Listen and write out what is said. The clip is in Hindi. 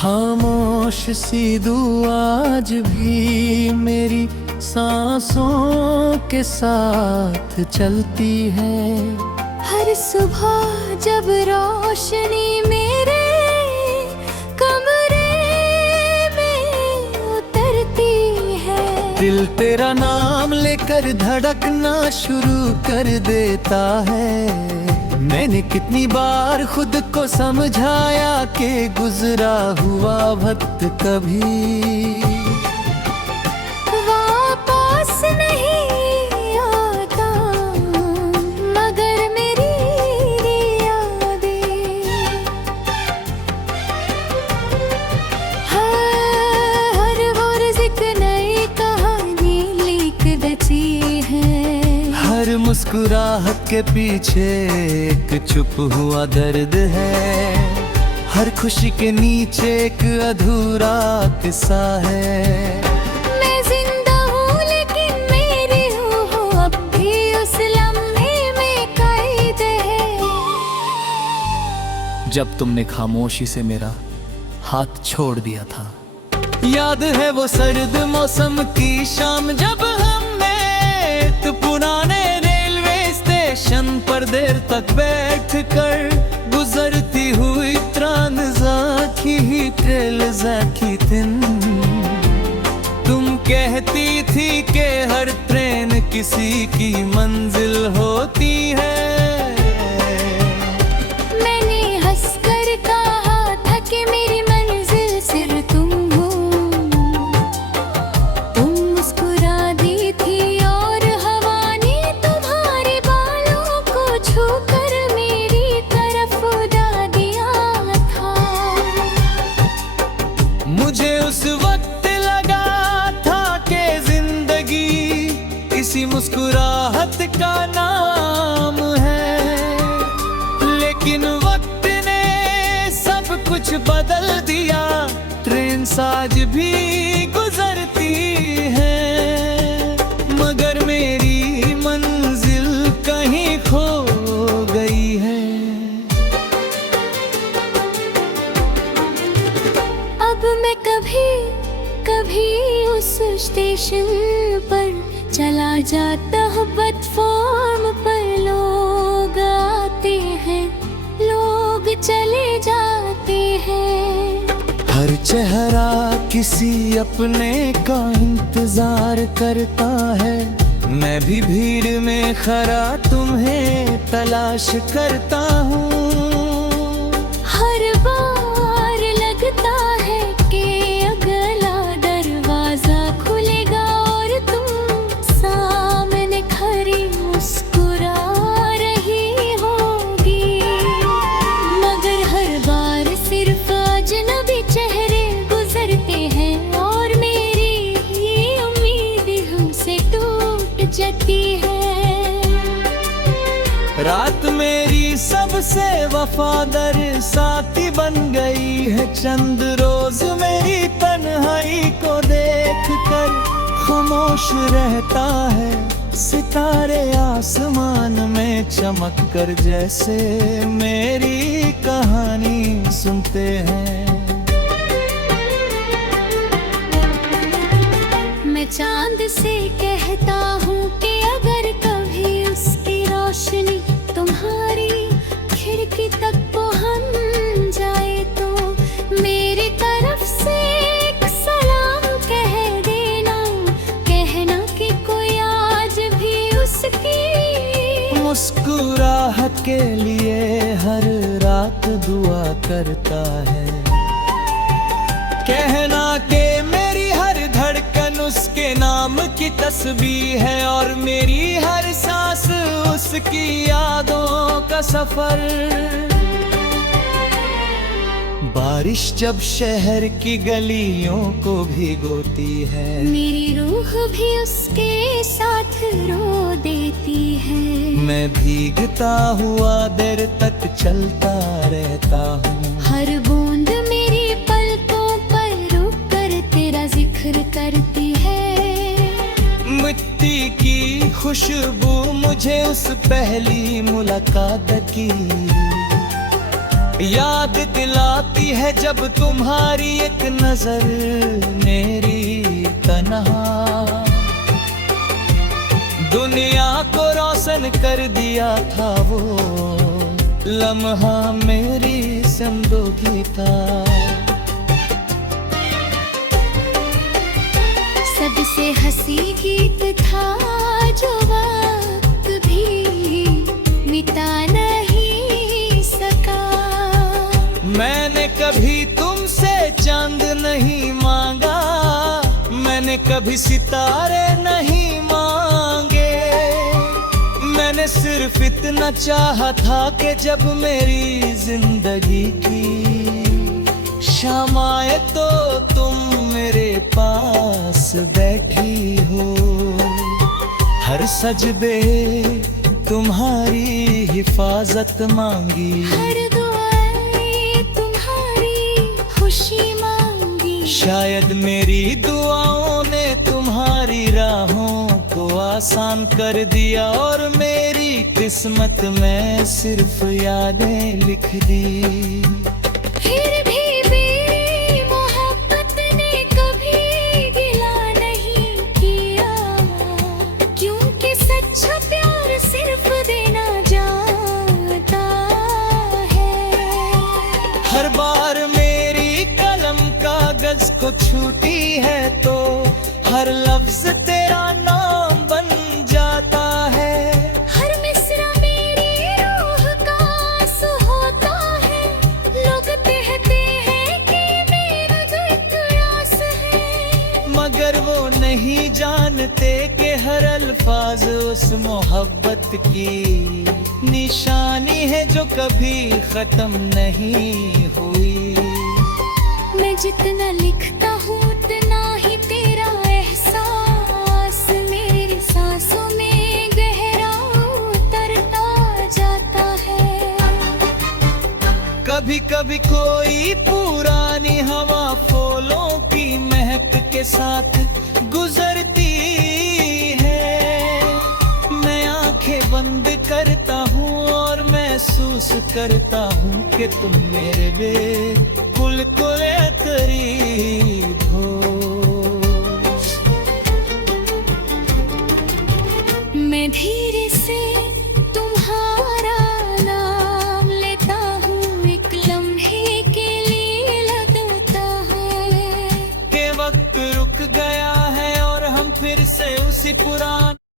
खामोश सी दुआ आज भी मेरी सांसों के साथ चलती है। हर सुबह जब रोशनी मेरे कमरे में उतरती है, दिल तेरा नाम लेकर धड़कना शुरू कर देता है। मैंने कितनी बार खुद को समझाया कि गुजरा हुआ वक्त कभी वापस नहीं आता, मगर मेरी यादें हर वो रिज़्क़ नई कहानी लिख देती है। हर मुस्कुराहट के पीछे एक चुप हुआ दर्द है। हर खुशी के नीचे एक अधूरा किस्सा है। मैं जिंदा हूँ लेकिन मेरी रूह अब भी उस लम्हे में कैद है। जब तुमने खामोशी से मेरा हाथ छोड़ दिया था, याद है वो सर्द मौसम की शाम जब हमने एक पुराने स्टेशन पर देर तक बैठ कर गुजरती हुई ट्रांज़ा की दिन। तुम कहती थी कि हर ट्रेन किसी की मंजिल होती है। मैंने हंसकर कहा था कि मेरी मंजिल सिर्फ तुम हो। तुम मुस्कुरा दी थी और हवा ने तुम्हारे बालों को छूकर मेरी तरफ उड़ा दिया था। मुझे उस वक्त लगा था कि जिंदगी इसी मुस्कुराहट का नाम है, लेकिन वक्त ने सब कुछ बदल दिया। ट्रेन आज भी गुजरती है, मगर मेरी मंजिल कहीं खो गई है। अब मैं कभी कभी उस स्टेशन पर चला जाता हूँ। प्लेटफॉर्म पर लोग आते हैं, लोग चले जाते हैं। हर चेहरा किसी अपने का इंतजार करता है। मैं भी भीड़ में खड़ा तुम्हें तलाश करता हूँ। हर बार लगता है कि अगला दरवाजा खुलेगा और तुम सामने खड़ी मुस्कुरा रही होगी, मगर हर बार सिर्फ अजनबी चेहरे गुजरते हैं और मेरी ये उम्मीद हमसे टूट जाती है। रात मेरी सबसे वफादार साथी बन गई है। चंद रोज मेरी तन्हाई को देखकर खामोश रहता है। सितारे आसमान में चमक कर जैसे मेरी कहानी सुनते हैं। मैं चांद से कहता हूँ कि अगर कभी उसकी रोशनी तुम्हारी खिड़की तक पहुँच जाए तो मेरी तरफ से एक सलाम कह देना। कहना कि कोई आज भी उसकी मुस्कुराहट के लिए हर रात दुआ करता है। कहना कि मेरी हर धड़कन उसके नाम की तस्बीह है और मेरी हर सांस उसकी यादों का सफर। बारिश जब शहर की गलियों को भिगोती है, मेरी रूह भी उसके साथ रो देती है। मैं भीगता हुआ देर तक चलता रहता हूँ। हर बूंद मेरी पलकों पर रुक कर तेरा जिक्र करती है। मिट्टी की खुशबू मुझे उस पहली मुलाकात की याद दिलाती है जब तुम्हारी एक नजर मेरी तन्हा दुनिया को रोशन कर दिया था वो लम्हा मेरी जिंदगी का। सबसे हंसी गीत था जो वक्त भी मिटा नहीं सका। मैंने कभी तुमसे चांद नहीं मांगा, मैंने कभी सितारे नहीं मांगे। मैंने सिर्फ इतना चाहा था कि जब मेरी जिंदगी की शाम आए तो तुम मेरे पास बैठी हो। हर सजदे तुम्हारी हिफाजत मांगी, हर दुआएं तुम्हारी खुशी मांगी। शायद मेरी दुआओं ने तुम्हारी राहों को आसान कर दिया और मेरी किस्मत में सिर्फ यादें लिख दी। फिर भी मोहब्बत ने कभी गिला नहीं किया, क्योंकि सच्चा प्यार सिर्फ देना जानता है। हर बार मेरी कलम कागज को छूटी है तो हर लफ्ज तेरा नाम बन जाता है। हर मिसरा मेरी रूह का आंसू होता है। लोग कहते हैं कि मेरा जो इतिहास है, मगर वो नहीं जानते कि हर अल्फाज उस मोहब्बत की निशानी है जो कभी खत्म नहीं हुई। मैं जितना लिखता हूँ उतना ही तेरा एहसास मेरी सांसों में गहरा उतरता जाता है। कभी कभी कोई पुरानी हवा फूलों की महक के साथ गुजरती है। मैं आंखें बंद करता हूँ और महसूस करता हूँ कि तुम मेरे बिल्कुल करीब हो। मैं धीरे